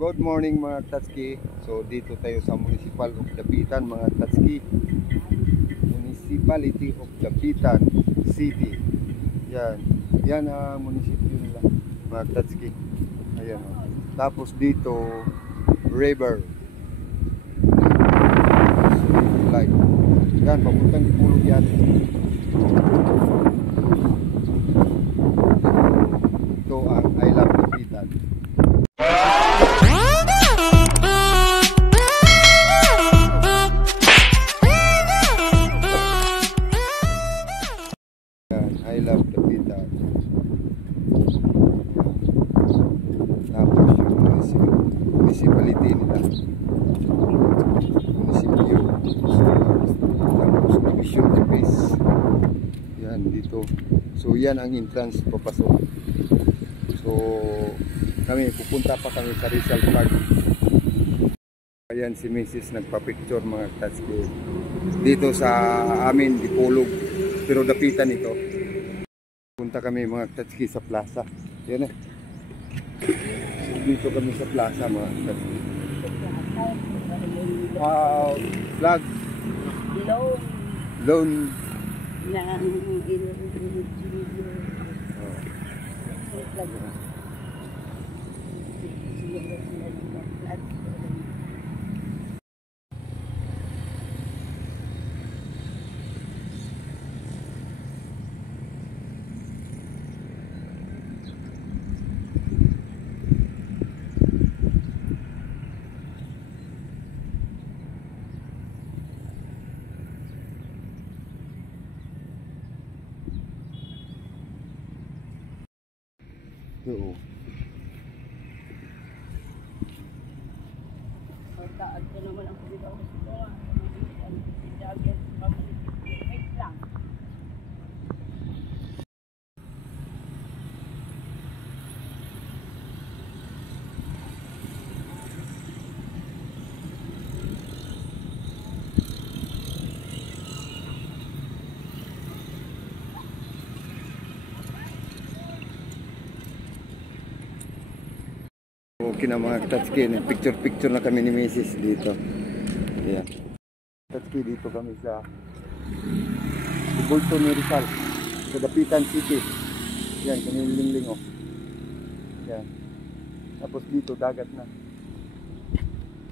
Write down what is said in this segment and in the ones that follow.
Good morning mga Tatski. So dito tayo sa Municipal of Dapitan mga Tatski. Municipality of Dapitan City. Yan ang munisipyo nila mga Tatski. Ayan. Tapos dito river. Like yan, papuntang Dipolog yan. Ito ang I Love Dapitan. I love Dapitan. Tapos yung municipality nila. Munisipyo. Tapos division office. Yan dito. So yan ang entrance papasok. So kami pupunta pa kami sa Rizal Park. Ayan si Mrs. nagpa-picture mga Tatski. Dito sa amin Dipolog. Pero Dapitan ito. Punta kami mga Tatski sa plaza. Yan eh. Dito kami sa plaza mga Tatski. Flag. Loan. Oo. Pagkaan ko naman ang pagkakaw ko. Wait lang. Okay na mga Tatski, picture na kami ni Mrs. dito. Ayan. Tatski, dito kami sa Bulto ni Rizal, sa Dapitan City. Yan, kami lingling oh. Yan. Tapos dito, dagat na.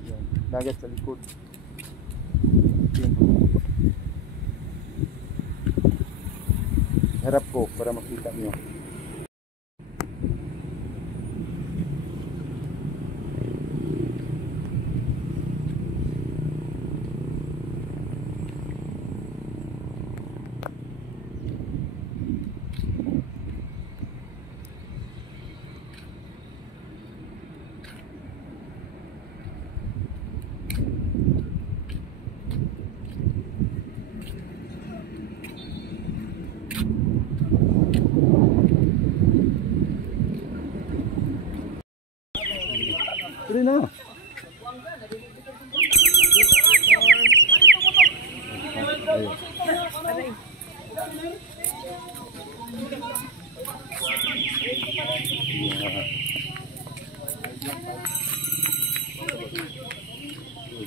Yan, dagat sa likod. Yan. Harap ko para makita nyo. Pwede na.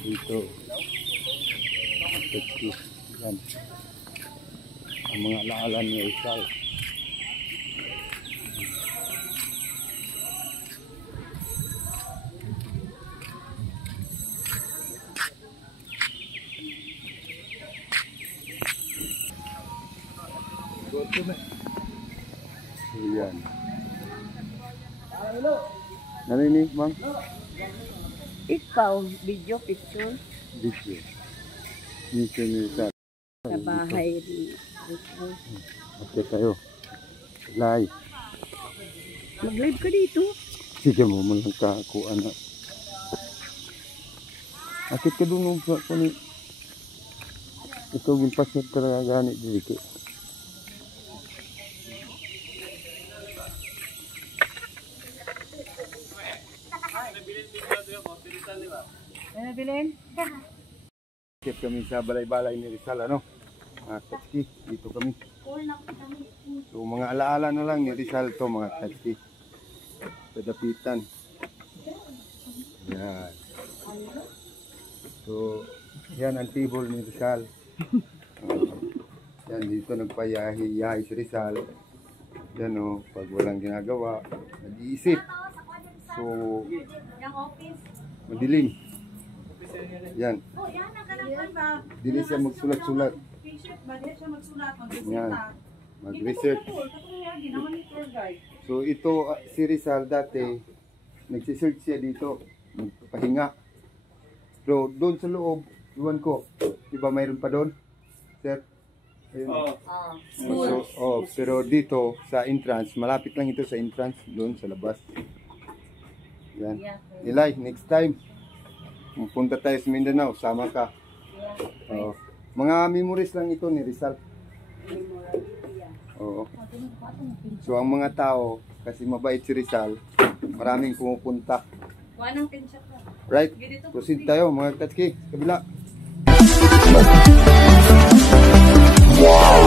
Dito. Yan. Ang mga alaala ni Rizal. Ayan. Narinig, ma'am? Ikaw, video, picture. Video. Mission ni Rizal. Sa bahay. Okay tayo. Live. Mag-live ka dito. Sige mo, man lang kakuha na. Akit ka doon sa kuni. Ikaw yung pasir ka na ganit dito. Ano bilhin? Kip kami sa balay-balay ni Rizal, ano? Tatski, dito kami. So mga alaala na lang ni Rizal to mga Tatski. Sa Dapitan. Yan. So, yan ang table ni Rizal. Yan, dito nagpayahi si Rizal. Yan o, pag walang ginagawa, nag-iisip. So, madilim. Yan. Dili siya magsulat-sulat. Yan. Mag-research. So, ito, si Rizal dati, nagsisearch siya dito. Magpahinga. So, doon sa loob, iwan ko. Diba mayroon pa doon? Sir? Ayun. Pero dito sa entrance, malapit lang ito sa entrance, doon sa labas. Yan. Eli, next time, punta tayo sa Mindanao, sama ka. Mga memories lang ito ni Rizal. Oo. So ang mga tao, kasi mabait si Rizal, maraming pumupunta. Right? Proceed tayo mga katski. Kabila. Wow!